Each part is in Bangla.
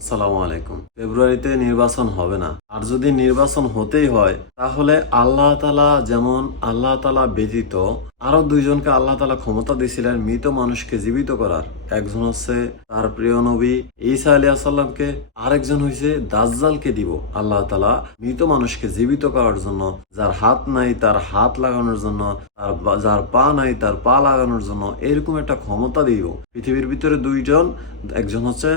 আসসালামু আলাইকুম। ফেব্রুয়ারিতে নির্বাচন হবে না। আর যদি নির্বাচন হতেই হয় তাহলে আল্লাহ তাআলা যেমন আল্লাহ তাআলা ব্যতীত আরো দুইজনকে আল্লাহ তাআলা ক্ষমতা দিয়েছিলেন মৃত মানুষকে জীবিত করার। একজন হচ্ছে তার প্রিয় নবী ঈসা আলাইহিস সালামকে, আরেকজন হইছে দাজ্জালকে দিব আল্লাহ তাআলা মৃত মানুষকে জীবিত করার জন্য, যার হাত নাই তার হাত লাগানোর জন্য, যার পা নাই তার পা লাগানোর জন্য এরকম একটা ক্ষমতা দিব পৃথিবীর ভিতরে দুইজন, একজন হচ্ছে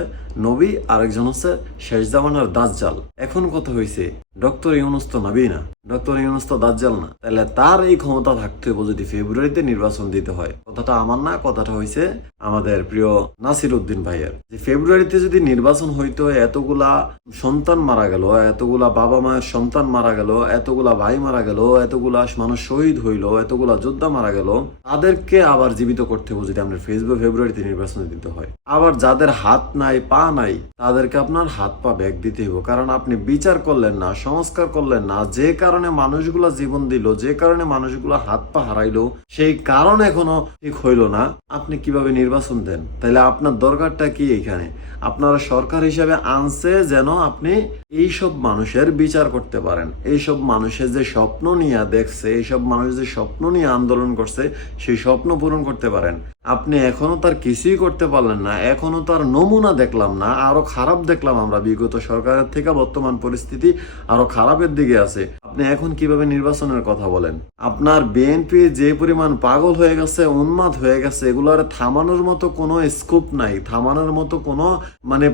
নবী আর একজন হচ্ছে শেষ জামানার দাজ্জাল। এখন কথা হয়েছে ডক্টর ইউনূস তো নবী না, ডক্টর ইউনূস তো দাজ্জাল না, তাহলে তার এই ক্ষমতা থাকতে হবে যদি ফেব্রুয়ারিতে নির্বাচন দিতে হয়। কথাটা আমার না, কথাটা হয়েছে আমাদের প্রিয় নাসির উদ্দিন ভাইয়ের। যে ফেব্রুয়ারিতে যদি নির্বাচন হইতো, এতগুলা সন্তান মারা গেল, এতগুলা বাবা মায়ের সন্তান মারা গেল, এতগুলা ভাই মারা গেল, এতগুলা মানুষ শহীদ হইল, এতগুলা যোদ্ধা মারা গেল, তাদেরকে আবার জীবিত করতে হবে যদি আপনার ফেব্রুয়ারিতে নির্বাচন দিতে হয়। আবার যাদের হাত নাই পা নাই তাদেরকে আপনার হাত পা ব্যাগ দিতে হবে, কারণ আপনি বিচার করলেন না, সংস্কার করলেন না। যে কারণে মানুষগুলা জীবন দিল, যে কারণে মানুষগুলা হাত পা হারাইলো, সেই কারণ এখনো ঠিক হইল না, আপনি কিভাবে নির্বাচন দেন? তাহলে আপনার দরকারটা কি এখানে? আপনারা সরকার হিসাবে আনছে যেন আপনি এইসব মানুষের বিচার করতে পারেন। এইসব মানুষের যে স্বপ্ন নিয়ে দেখছে, এইসব মানুষ যে স্বপ্ন নিয়ে আন্দোলন করছে, সেই স্বপ্ন পূরণ করতে পারেন। আপনি এখনো তার কিছুই করতে পারলেন না, এখনো তার নমুনা দেখলাম না, আরো খারাপ দেখলাম আমরা। বিগত সরকারের থেকে বর্তমান পরিস্থিতি আরো খারাপের দিকে আছে। আপনি এখন কিভাবে নির্বাচনের কথা বলেন? আপনার বিএনপি যে পরিমাণ পাগল হয়ে গেছে, উন্মাদ হয়ে গেছে, এগুলোর থামানোর মতো কোনো স্কোপ নাই, থামানোর মতো কোনো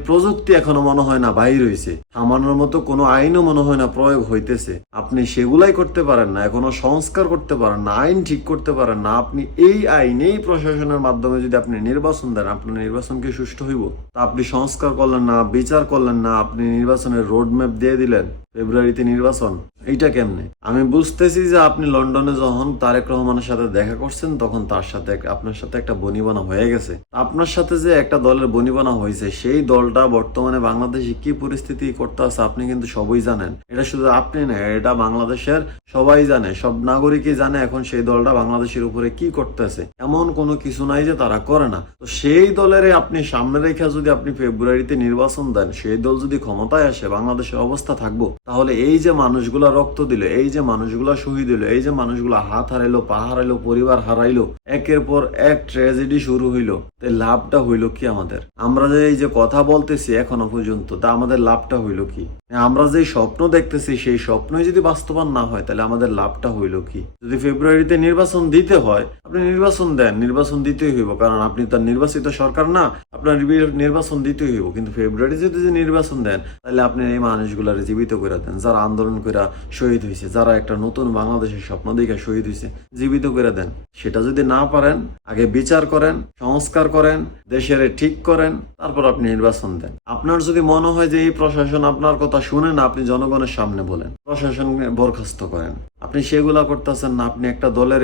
প্রযুক্তি এখনো মনে হয় না বাইর হয়েছে, থামানোর মতো কোনো আইনও মনে হয় না প্রয়োগ হইতেছে। আপনি সেগুলাই করতে পারেন না, এখনো সংস্কার করতে পারেন না, আইন ঠিক করতে পারেন না। আপনি এই আইন, এই প্রশাসনের মাধ্যমে যদি আপনি নির্বাচন দেন, আপনার নির্বাচন কি সুষ্ঠু হইব? তা আপনি সংস্কার করলেন না, বিচার করলেন না, আপনি নির্বাচনের রোড ম্যাপ দিয়ে দিলেন ফেব্রুয়ারিতে নির্বাচন। এইটা কেমনে? আমি বুঝতেছি যে আপনি লন্ডনে যখন তারেক রহমানের সাথে দেখা করছেন তখন তার সাথে আপনার সাথে একটা বনিবনা হয়ে গেছে। আপনার সাথে যে একটা দলের বনিবনা হয়েছে, সেই দলটা বর্তমানে বাংলাদেশে কি পরিস্থিতি করতে আছে আপনি কিন্তু সবাই জানেন। এটা শুধু আপনি না, এটা বাংলাদেশের সবাই জানে, সব নাগরিকই জানে এখন সেই দলটা বাংলাদেশের উপরে কি করতেছে। এমন কোনো কিছু নাই যে তারা করে না। তো সেই দলের আপনি সামনে রেখে যদি আপনি ফেব্রুয়ারিতে নির্বাচন দেন, সেই দল যদি ক্ষমতায় আসে, বাংলাদেশের অবস্থা থাকবো? তাহলে এই যে মানুষগুলা রক্ত দিল, এই যে মানুষগুলা শহীদ হইলো, এই যে মানুষগুলা হাত হারাইলো, পা হারাইলো, পরিবার হারাইলো, একের পর এক ট্র্যাজেডি শুরু হইলো, তাই লাভটা হইলো কি আমাদের? আমরা যে এই যে কথা বলতেছি এখনো পর্যন্ত, তা আমাদের লাভটা হইলো কি? আমরা যে স্বপ্ন দেখতেছি সেই স্বপ্নই যদি বাস্তবায়ন না হয় তাহলে আমাদের লাভটা হইলো কি? যদি ফেব্রুয়ারিতে নির্বাচন দিতে হয়, আপনি নির্বাচন দেন, নির্বাচন দিতেই হইব, কারণ আপনি তার নির্বাচিত সরকার না, আপনার নির্বাচন দিতেই হইব। কিন্তু ফেব্রুয়ারি যদি নির্বাচন দেন তাহলে আপনি এই মানুষগুলারে জীবিত করে দেন, যারা আন্দোলন করে শহীদ হয়েছে, যারা একটা নতুন বাংলাদেশের স্বপ্ন দেখে শহীদ হয়েছে, জীবিত করে দেন। সেটা যদি না পারেন, আগে বিচার করেন, সংস্কার করেন, দেশের ঠিক করেন, তারপর আপনি নির্বাচন দেন। আপনার যদি মনে হয় যে এই প্রশাসন আপনার কথা শুনে না, আপনি জনগণের সামনে বলেন, প্রশাসন বরখাস্ত করেন। আপনি সেগুলা করতেছেন না, আপনি একটা দলের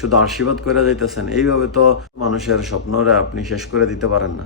শুধু আশীর্বাদ করে যাইতেছেন। এইভাবে তো মানুষের স্বপ্নরে আপনি শেষ করে দিতে পারেন না।